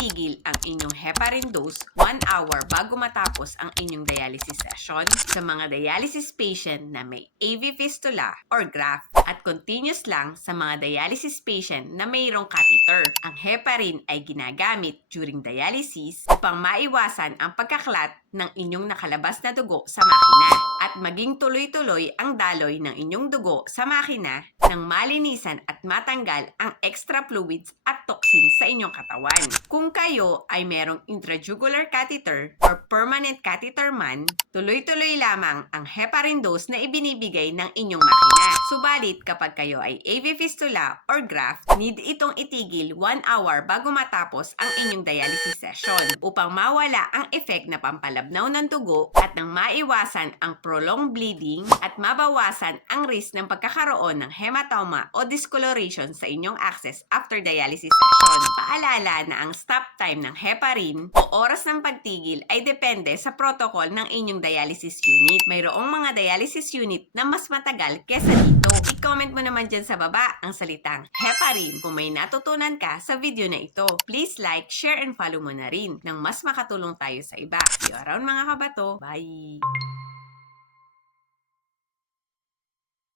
itigil ang inyong heparin dose 1 hour bago matapos ang inyong dialysis session sa mga dialysis patient na may AV fistula or graft at continuous lang sa mga dialysis patient na mayroong catheter. Ang heparin ay ginagamit during dialysis upang maiwasan ang pagkaklat ng inyong nakalabas na dugo sa makina at maging tuloy-tuloy ang daloy ng inyong dugo sa makina nang malinisan at matanggal ang extra fluids at toxins sa inyong katawan. Kung kayo ay merong intrajugular catheter or permanent catheter man, tuloy-tuloy lamang ang heparin dose na ibinibigay ng inyong makina. Subalit kapag kayo ay AV fistula or graft, need itong itigil 1 hour bago matapos ang inyong dialysis session upang mawala ang effect na pampalabnaw ng dugo at nang maiwasan ang prolonged bleeding at mabawasan ang risk ng pagkakaroon ng hematoma o discoloration sa inyong access after dialysis session. Paalala na ang stop time ng heparin o oras ng pagtigil ay depende sa protocol ng inyong dialysis unit. Mayroong mga dialysis unit na mas matagal kesa dito. I-comment mo naman dyan sa baba ang salitang heparin kung may natutunan ka sa video na ito. Please like, share, and follow mo na rin nang mas makatulong tayo sa iba. See you around mga kabato. Bye!